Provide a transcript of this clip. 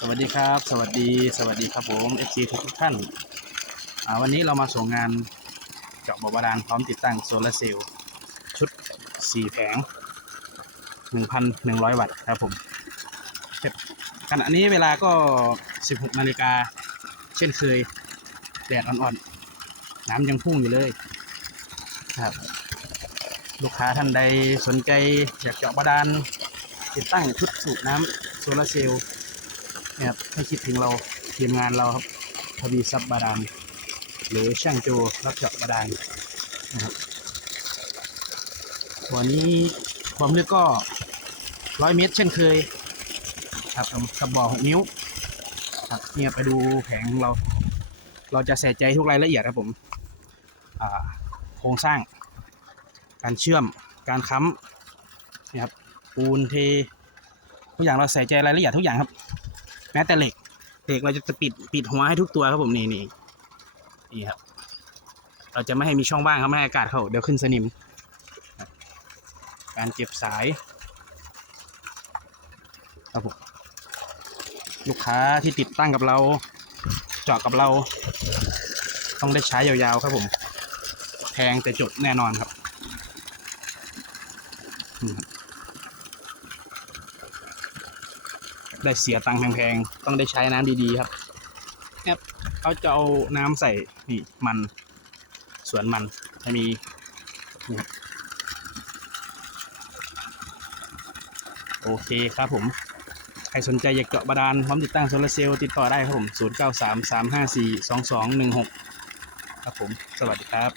สวัสดีครับ สวัสดีสวัสดีครับผม FC ทุกทุกท่านาวันนี้เรามาส่งงานเจาะบ่อบาดาลพร้อมติดตั้งโซลาร์เซลล์ชุด 4 แผง 1,100 วัตต์ครับผมขณะนี้เวลาก็ 16 นาฬิกาเช่นเคย แดดอ่อนๆ น้ำยังพุ่งอยู่เลยครับ ลูกค้าท่านใดสนใจอยากเจาะบาดาลติดตั้งชุดสูบน้ำโซลาร์เซลล์ นี่ยครับให้คิดถึงเราทีมงานเราครับทวีซับบาดาลหรือช่างโจรับเจาะบาดาลนะครับวันนี้ความลึกก็ร้อยเมตรเช่นเคยครับกับบ่อหกนิ้วครับเนี่ยไปดูแผงของเรา เราจะใส่ใจทุกรายละเอียดครับผมโครงสร้าง การเชื่อมการค้ำนี่ครับปูนเททุกอย่างเราใส่ใจรายละเอียดทุกอย่างครับ ม้แต่เหล็กเหล็กเราจะปิดปิดหัวให้ทุกตัวครับผมนี่นี่นี่ครับเราจะไม่ให้มีช่องว่างครับไม่ให้อากาศเข้าเดี๋ยวขึ้นสนิม การเก็บสายครับผมลูกค้าที่ติดตั้งกับเราเจาะกับเรา ต้องได้ใช้ยาวๆครับผมแพงแต่จบแน่นอนครับอืม ได้เสียตังค์แพงๆ ต้องได้ใช้น้ำดีๆครับเนี่ยเขาจะเอาน้ำใส่นี่มันสวนมันจะมีโอเคครับผม ใครสนใจอยากเจาะบาดาลพร้อมติดตั้งโซลาร์เซลล์ติดต่อได้ครับผม 0 9 3 3 5 4 2 2 1 6 ครับผม สวัสดีครับ